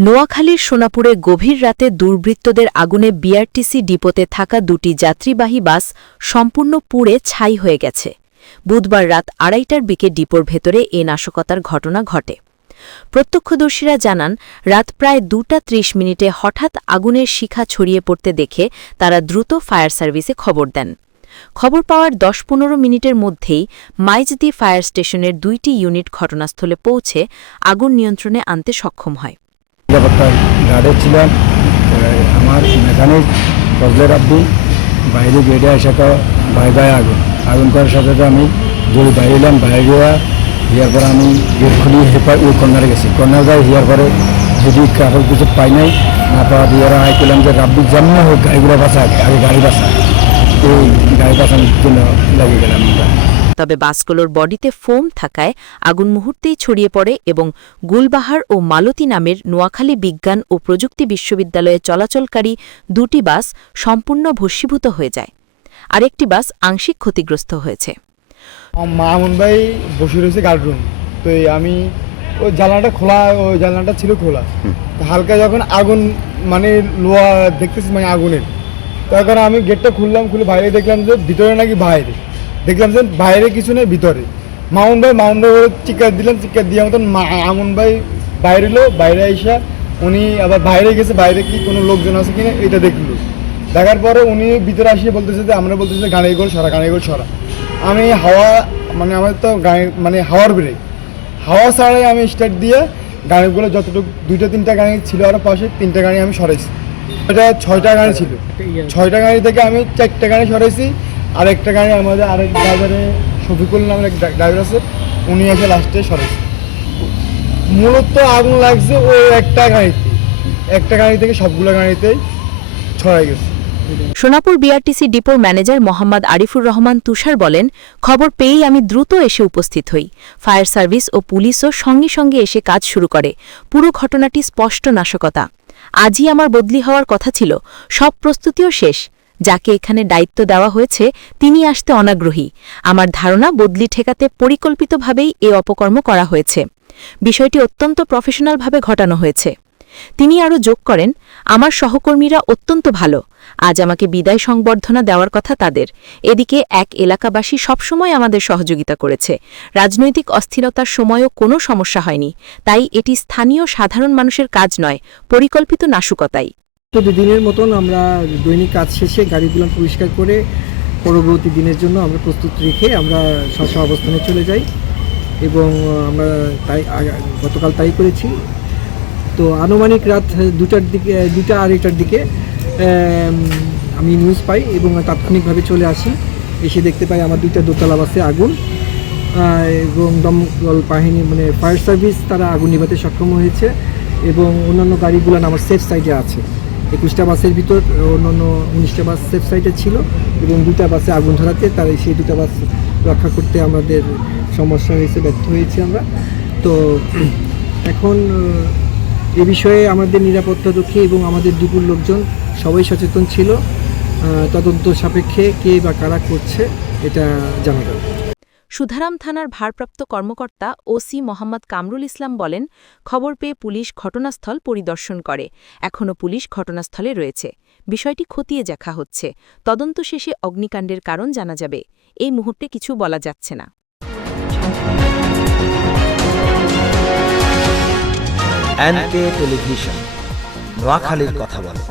নোয়াখালীর সোনাপুরে গভীর রাতে দুর্বৃত্তদের আগুনে বিআরটিসি ডিপোতে থাকা দুটি যাত্রীবাহী বাস সম্পূর্ণ পুড়ে ছাই হয়ে গেছে। বুধবার রাত আড়াইটার বিকে ডিপোর ভেতরে এ নাশকতার ঘটনা ঘটে। প্রত্যক্ষদর্শীরা জানান, রাত প্রায় দুটা ত্রিশ মিনিটে হঠাৎ আগুনের শিখা ছড়িয়ে পড়তে দেখে তারা দ্রুত ফায়ার সার্ভিসে খবর দেন। খবর পাওয়ার দশ পনেরো মিনিটের মধ্যেই মাইজদি ফায়ার স্টেশনের দুইটি ইউনিট ঘটনাস্থলে পৌঁছে আগুন নিয়ন্ত্রণে আনতে সক্ষম হয়। নিরাপত্তা গার্ডে ছিলাম। আমার মেকানিক ফজলের আব্দি বাইরে গেটে আসা তো বাই বাই আগুন। আগুন করার সাথে সাথে আমি দৌড়ে বাইরে এলাম বাইরে গিয়া হিয়ার পরে আমি গেট খুলি হেপার ওই কর্নারে গেছি। কর্নার যাই হিয়ার পরে যদি কারোর কিছু পাই নাই, না পাওয়া দিয়ে আই করলাম যে, রাব্বি, যেমন হোক গাড়িগুলো বাঁচা আগে গাড়ি বাঁচা। এই গাড়ি বাঁচানোর জন্য লাগিয়ে গেলাম আমরা। তবে বাসগুলোর বডিতে ফোম থাকায় আগুন মুহূর্তেই ছড়িয়ে পড়ে এবং গুলবাহার ও মালতী নামের নোয়াখালী বিজ্ঞান ও প্রযুক্তি বিশ্ববিদ্যালয়ে চলাচলকারী দুটি বাস সম্পূর্ণ ভস্মীভূত হয়ে যায়। আরেকটি বাস আংশিক ক্ষতিগ্রস্ত হয়েছে। মামুন ভাই বসে রয়েছে গার্ড রুম তো আমি ওই জানলাটা খোলা ওই জানলাটা ছিল খোলা। হালকা যখন আগুন মানে লোহা দেখতেছি মানে আগুনের। তখন আমি গেটটা খুললাম খুলে বাইরে দেখলাম যে ভিতরে নাকি বাইরে। দেখলাম যে বাইরে কিছু নেই ভিতরে। মামুন ভাই মামুন ভাই ওর চিৎকার দিলাম চিৎকার দিয়ে মতন মামুন ভাই বাইরে এলো বাইরে আইসা উনি আবার বাইরে গেছে বাইরে কি কোনো লোকজন আছে কিনা এটা দেখল। দেখার পরে উনি ভিতরে আসিয়ে বলতেছে যে আমরা বলতেছে গাড়ি গোল সরা গাড়ি গোল সরা। আমি হাওয়া মানে আমার তো গাড়ি মানে হাওয়ার ব্রেক হাওয়া ছাড়াই আমি স্টার্ট দিয়ে গাড়িগুলো যতটুকু দুইটা তিনটা গাড়ি ছিল আর পাশে তিনটা গাড়ি আমি সরাইছি। এটা ছয়টা গাড়ি ছিল। ছয়টা গাড়ি থেকে আমি চারটা গাড়ি সরাইছি। আর একটা গাড়ি আমাদের আরেক ড্রাইভারে শফিকুল নামের এক ড্রাইভার আছে, উনি এসে লাস্টে সরাইছে মূলত আগুন লাগছে ওই একটা গাড়িতে। একটা গাড়ি থেকে সবগুলো গাড়িতেই ছড়াই গেছে। সোনাপুর বিআরটিসি ডিপোর ম্যানেজার মোহাম্মদ আরিফুর রহমান তুষার বলেন, খবর পেয়েই আমি দ্রুত এসে উপস্থিত হই। ফায়ার সার্ভিস ও পুলিশও সঙ্গে সঙ্গে এসে কাজ শুরু করে। পুরো ঘটনাটি স্পষ্ট নাশকতা। আজই আমার বদলি হওয়ার কথা ছিল। সব প্রস্তুতিও শেষ। যাকে এখানে দায়িত্ব দেওয়া হয়েছে, তিনি আসতে অনাগ্রহী। আমার ধারণা, বদলি ঠেকাতে পরিকল্পিতভাবেই এ অপকর্ম করা হয়েছে। বিষয়টি অত্যন্ত প্রফেশনালভাবে ঘটানো হয়েছে। তিনি আরও যোগ করেন, আমার সহকর্মীরা অত্যন্ত ভালো। আজ আমাকে বিদায় সংবর্ধনা দেওয়ার কথা তাদের। এদিকে এক এলাকাবাসী সবসময় আমাদের সহযোগিতা করেছে। রাজনৈতিক অস্থিরতার সময়ও কোনো সমস্যা হয়নি। তাই এটি স্থানীয় সাধারণ মানুষের কাজ নয়, পরিকল্পিত নাশকতাই। প্রতিদিনের মতন আমরা দৈনিক কাজ শেষে গাড়িগুলো পরিষ্কার করে পরবর্তী দিনের জন্য আমরা প্রস্তুত রেখে আমরা স্ব অবস্থানে চলে যাই। এবং আমরা তাই গতকাল তাই করেছি। তো আনুমানিক রাত দুটার দিকে, দুটা আড়াইটার দিকে আমি নিউজ পাই এবং তাৎক্ষণিকভাবে চলে আসি। এসে দেখতে পাই আমার দুইটা দোতলা বাসে আগুন এবং দমকল বাহিনী মানে ফায়ার সার্ভিস তারা আগুন নিভাতে সক্ষম হয়েছে এবং অন্যান্য গাড়িগুলো আমার সেফ সাইডে আছে। একুশটা বাসের ভিতর অন্যান্য উনিশটা বাস সেফ সাইডে ছিল এবং দুটা বাসে আগুন ধরাতে তারা সেই দুটা বাস রক্ষা করতে আমাদের সমস্যা হয়েছে, ব্যর্থ হয়েছি আমরা। তো এখন এ বিষয়ে আমাদের নিরাপত্তারক্ষী এবং আমাদের দুপুর লোকজন সবাই সচেতন ছিল। তদন্ত সাপেক্ষে কে বা কারা করছে এটা জানা যাবে। সুধারাম থানার ভারপ্রাপ্ত কর্মকর্তা ওসি মোহাম্মদ কামরুল ইসলাম বলেন, খবর পেয়ে পুলিশ ঘটনাস্থল পরিদর্শন করে। এখনও পুলিশ ঘটনাস্থলে রয়েছে। বিষয়টি খতিয়ে দেখা হচ্ছে। তদন্ত শেষে অগ্নিকাণ্ডের কারণ জানা যাবে। এই মুহূর্তে কিছু বলা যাচ্ছে না। নোয়াখালীর কথা বলে।